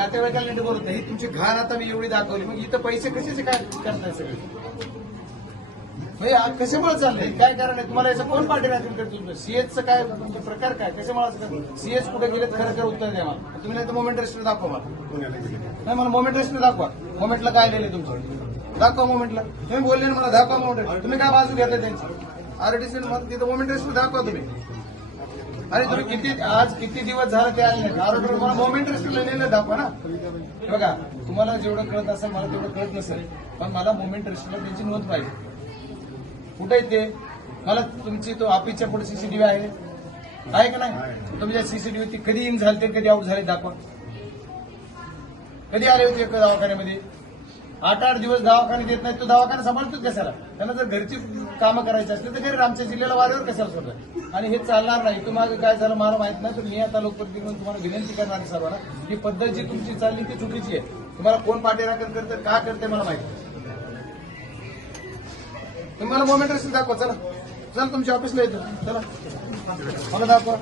नातेवाईकाला नीट बोलत नाही. तुमची घाण आता मी एवढी दाखवली, मग इथं पैसे कशाचे काय करताय सगळे? कशामुळे चाललंय? काय कारण आहे? तुम्हाला याचं कोण पाठीराखण करतो? तुमचं सीएचचं काय तुमचा प्रकार काय? कशामुळे सीएच कुठे गेलेत? खरं खरं उत्तर द्या मला. तुम्ही नाही तर मोमेंट रजिस्टर दाखवा मला. नाही, मला मोमेंट रजिस्टर दाखवा. मोमेंटला काय लिहिले तुमचं? दाखवा मोमेंटला. तुम्ही बोलले ना मला, दाखवा मोमेंट. तुम्ही काय बाजू घेतला त्यांची? आरटीसी तिथं मोमेंट रजिस्टर दाखवा तुम्ही. अरे तुम्ही आज किती दिवस झाले ते आले नाही. आरोग्य मला मोमेंट रजिस्टर लिहिलेलं दाखवा ना. बघा, तुम्हाला जेवढं कळत असेल मला तेवढं कळत नसेल, पण मला मोमेंट रजिस्टरला त्यांची नोंद पाहिजे. कुठे ते मला तुमची तो ऑफिसच्या पुढे सीसीटीव्ही आहे का नाही? तुमच्या सीसीटीव्ही कधी इन झाले, कधी आउट झाले दाखवा. कधी आले होते दवाखान्यामध्ये? 8-8 दिवस दवाखाने देत नाही, तो दवाखाना सांभाळतोच कशाला? त्यांना जर घरची कामं करायची असली तर घरी आमच्या जिल्ह्याला वाऱ्यावर कशाला सोडतात? आणि हे चालणार नाही. तुम्हाला काय झालं मला माहित नाही, तर मी आता लोकप्रतिनिधी म्हणून तुम्हाला विनंती करणार आहे सर्वांना, ही पद्धत जी तुमची चालली ती चुकीची आहे. तुम्हाला कोण पाठीराखण करतं, का करते मला माहिती. तुम्ही मला मोमेंट रजिस्टर दाखवा. चला तुमच्या ऑफिसला येतो. चला मला दाखवा.